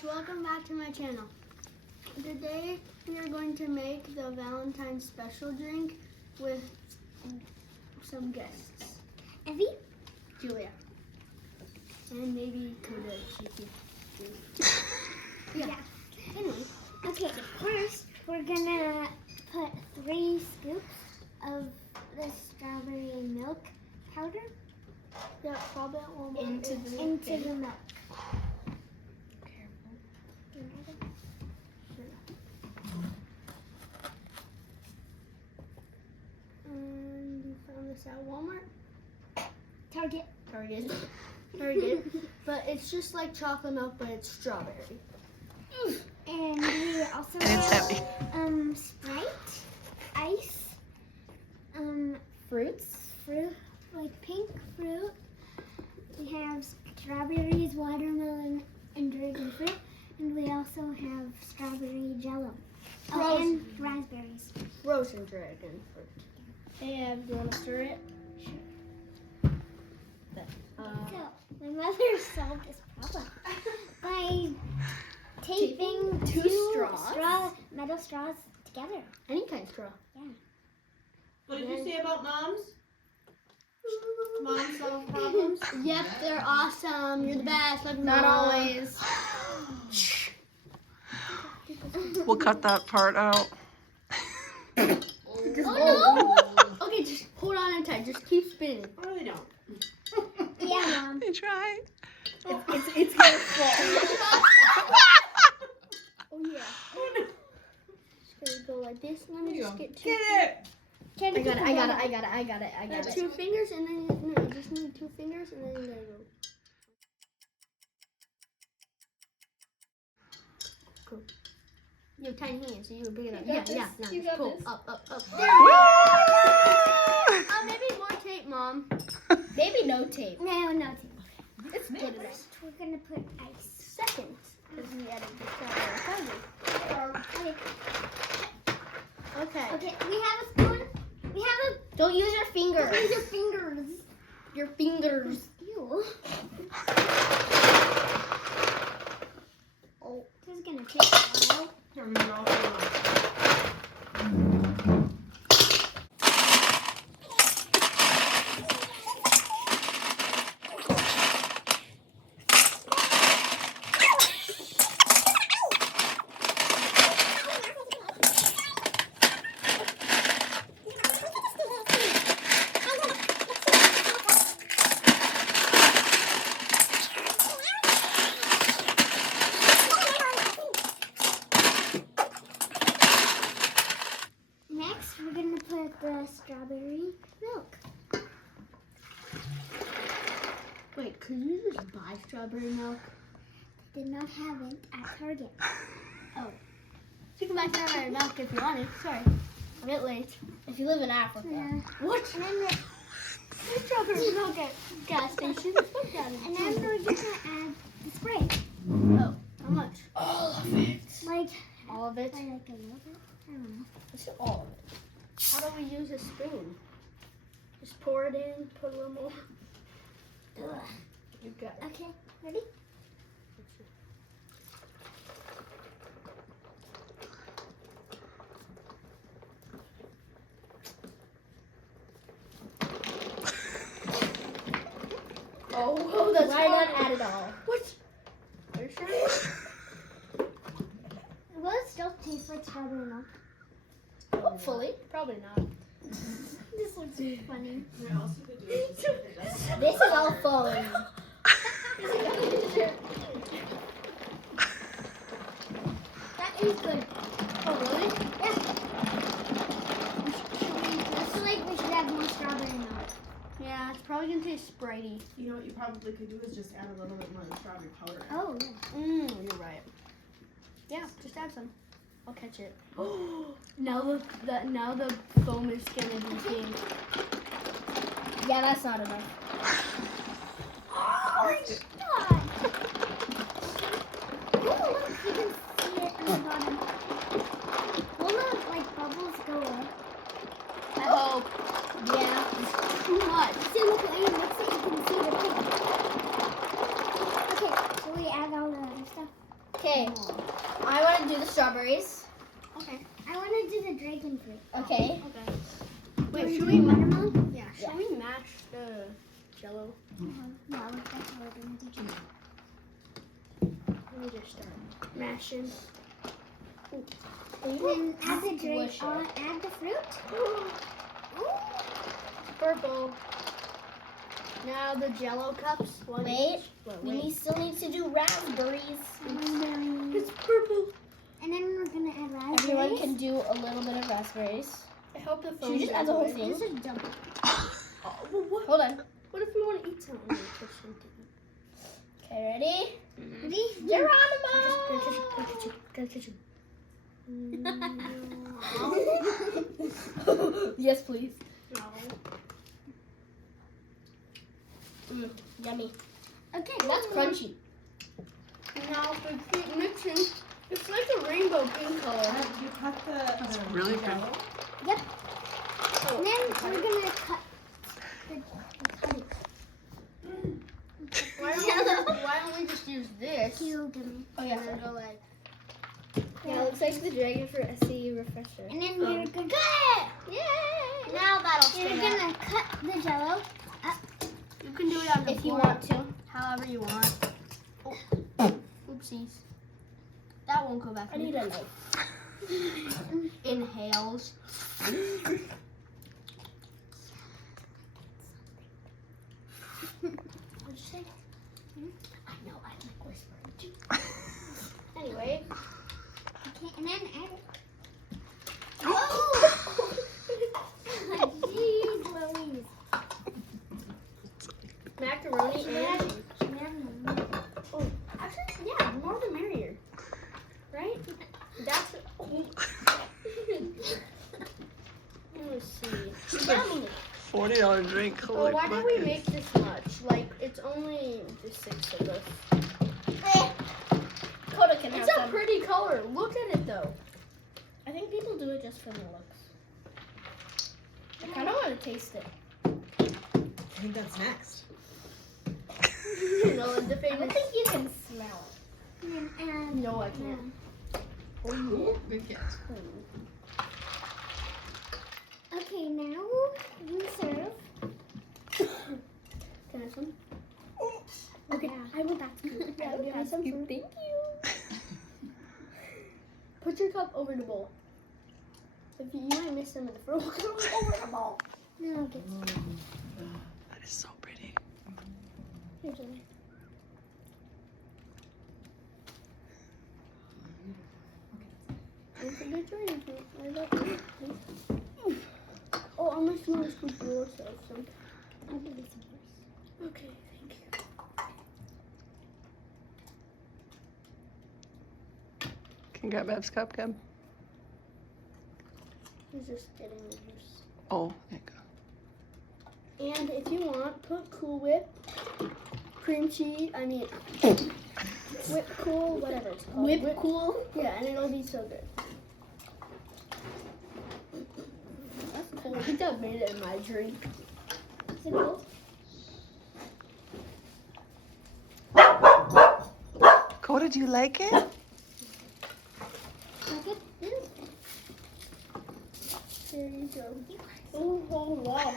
guys, welcome back to my channel. Today we are going to make the Valentine special drink with some guests. Evie? Julia. And maybe Coda if she can do. Yeah. Anyway. Okay, first we're gonna put 3 scoops of the strawberry milk powder Yeah, probably one more into the milk. And you found this at Walmart? Target. Target. But it's just like chocolate milk, but it's strawberry. And we also And it's have heavy. Sprite, ice, fruit, like pink fruit. We have strawberries, watermelon, and dragon fruit. And we also have strawberry jello. Oh, and raspberries. Frozen dragon fruit. And do you want to stir it? Sure. So, my mother solved this problem by taping two straws? metal straws together. Any kind of straw. Yeah. What did you say about moms? Moms solve problems? Yep, they're awesome. You're the best. Love you, Not Mom. always. We'll cut that part out. Oh no! Okay, just hold on and tight. Just keep spinning. I really don't. Yeah, Mom. You try. It's gonna fall. Oh yeah. Just gonna go like this. Let me just get two. Get it! I got it. 2 fingers and then you just need 2 fingers and then there you go. Cool. You have tiny hands, so you can pick it up. Yeah. Now You just got pull this. up. Woo! Maybe more tape, Mom. Maybe no tape. No tape. It's good enough. First, we're gonna put ice. Second, because we added the strawberry powder. Okay. Okay, we have a spoon. We have a. Don't use your fingers. Use your fingers. Your fingers. Ew. Oh, this is gonna take a while. Here we go. Next, we're gonna put the strawberry milk. Wait, could you just buy strawberry milk? Did not have it at Target. You can buy strawberry milk if you want it. Sorry, a bit late. If you live in Africa. Yeah. What? And then There's strawberry milk at gas stations. and then we're gonna add the Sprite. Oh, how much? All of it. Like All of it? a little bit. I don't know. It's all of it. How do we use a spoon? Just pour it in, put a little more. Ugh. You got it. Okay, ready? Oh, that's Why not hard. add it all? What? Are you sure? Will it still taste like strawberry milk? Hopefully. Probably not. This looks funny. What else you could do is just put it down. This is all fun. That is good. Oh, really? Yeah. I feel like we should add more strawberry milk. Yeah, it's probably gonna taste Spritey. You know what you probably could do is just add a little bit more of the strawberry powder. Oh, yeah. You're right. Yeah, just add some. I'll catch it. now the foam is gonna be pink. Yeah, that's not enough. Oh, it's not. Oh, look, you can see it on the bottom. Will the bubbles go up? I hope. Yeah. It's too much. See, look, when you mix it, you can see the pink. Okay, so we add all the other stuff. Okay, I want to do the strawberries. Okay. I want to do the dragon fruit. Okay. Okay. Wait, Wait, should should we we? watermelon? Yeah. Should we mash the Jello? Yeah, that's what we're going to do. Let me just start mashing. And then add the Squish it. add the fruit. Purple. Now the Jello cups. One Wait, each. we still need to do raspberries. It's purple. And then we're going to add raspberries. Everyone can do a little bit of raspberries. I hope the Should phone. we just add the whole thing? This is double. What? Hold on. What if we want to eat something? in the kitchen? Okay, ready? Ready? Geronimo! Yes, please. No. Yummy. Okay, That's crunchy. Now if we keep mixing, it's like a rainbow pink color. You cut the. That's really pretty. Jello? And then we're going to cut it. Why don't we just use this? You give me. Oh, And yeah. then go like. Yeah, it looks like the dragon fruit SC refresher. And then we're going to Yay! Now that'll You're stay gonna cut the Jello. You can do it on the If you floor, want to. however you want. Oh. Oopsies. That won't go back. I need a knife. Inhales. What'd you say? I know, I like whispering too. Anyway. Okay, and then add it. Jeez Louise. Macaroni and. Macaroni. Actually, yeah, the more the merrier. Right? That's. Let me see. Yummy. $40 drink. Oh, Holy why did we buckets. make this much? Like, it's only just 6 of us. Coda can have It's a some. pretty color. Look at it though. I think people do it just for the looks. I kind of want to taste it. I think that's next. You know, the I don't famous. think you can smell And then add. No, I can't. Oh, good catch. Okay, now we serve. Can I have some? Okay, I will back you. Yeah, give me some fruit. Thank you. Put your cup over the bowl. If you might miss some of the fruit. Over the bowl. No, I'll get some. That is so pretty. Here's one. Don't forget dragon fruit. I love it. Oh, I'm gonna smell this with yourself. I'll give you some first. Okay, thank you. Can you grab Bev's cup, Gab? He's just getting the juice. Oh, there you go. And if you want, put Cool Whip, cream cheese, Whip Cool, whatever it's called. Whip cool. Yeah, and it'll be so good. That's cool. I think that made it in my drink. Is it cold? Coda, do you like it? Like it? There you go. Oh, wow.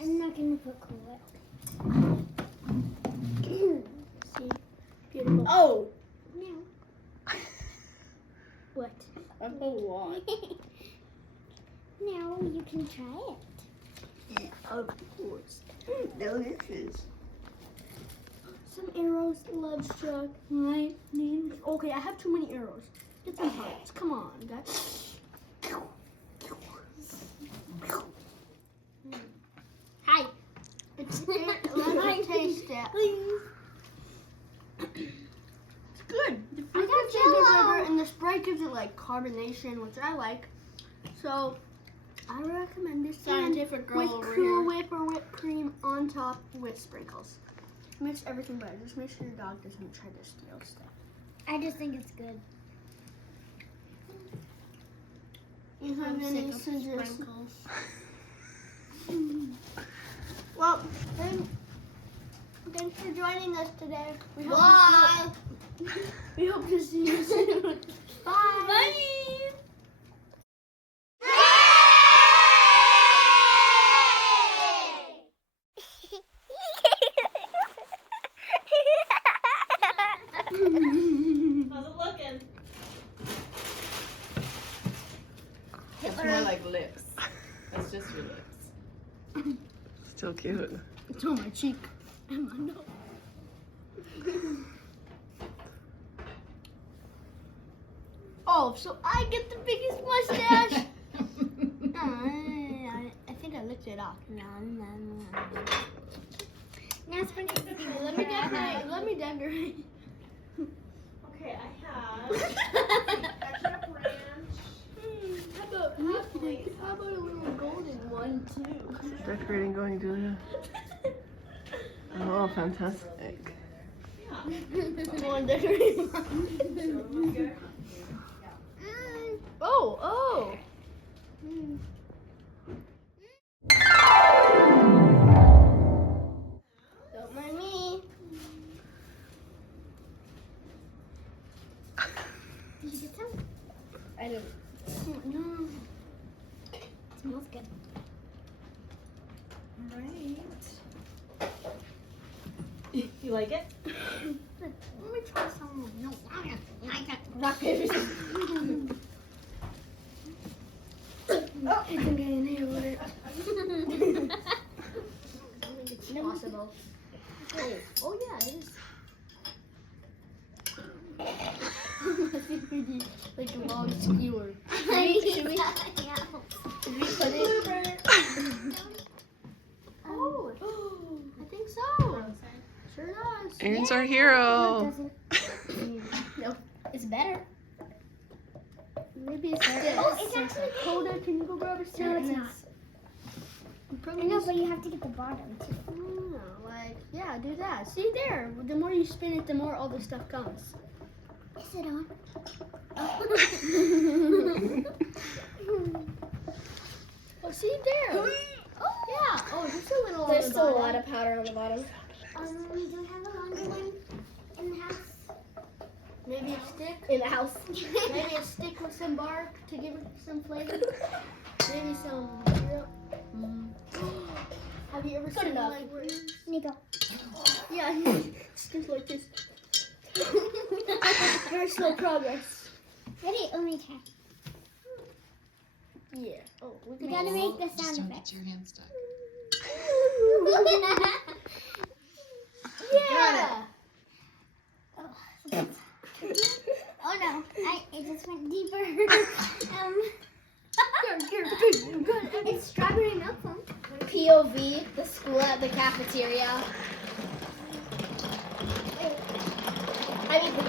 I'm not gonna put Cool Whip. See? Beautiful. Oh. No. What? A whole lot. Now you can try it. Of course. Delicious. Some arrows, love struck, lightning. Okay, I have too many arrows. Get some hearts. Come on, guys. Hi. Let me taste it. It's good. The fruit gives it a good flavor, and the Sprite gives it like carbonation, which I like. So I recommend this Scientific girl with over Cool here. Whip or whipped cream on top with sprinkles. Mix everything better. Just make sure your dog doesn't try to steal stuff. I just think it's good. You have I'm any sick of suggestions? Well, then Thanks for joining us today. Bye. We hope to see you soon. Bye. Bye. How's it looking? It's more like lips. That's just your lips. Still cute. It's on my cheek and my nose. Oh, so I get the biggest mustache. I think I licked it off. Now sprinkle the Let me decorate. Let me decorate. Okay, I have extra branch. How about a little golden one too? Decorating going, Julia. Oh, fantastic. Come on, decorate. Oh. Don't mind me. Did you get some? I don't. No. Smells good. Alright. You like it? Let me try some. No, I can't. Rock, paper, scissors. Oh, it's okay in here with it. I don't think it's possible. Oh yeah, it is. I think we need like a long skewer. Should we put it? Oh, I think so. Sure does. Aaron's our No, it hero. doesn't. No, it's better. Maybe it's this. Oh, it's actually. Coda, can you go grab a stick? No, it's And not. Probably I know, but you have to get the bottom too. like, yeah, do that. See there, the more you spin it, the more all the stuff comes. Is it on? Oh, see there. Yeah. Oh, just a little. There's on the still a bottom. lot of powder on the bottom. Do we have a longer one in the house? Maybe a stick. In the house. Maybe a stick with some bark to give it some flavor. Maybe some syrup. Have you ever Good seen enough. like Nico. yeah, it's just like this. Very slow progress. Ready? Only try. Yeah. Oh, we We gotta make the sound effect. your hand stuck. Yeah. Oh no, it just went deeper. It's strawberry milk foam. POV, the school at the cafeteria. I mean, the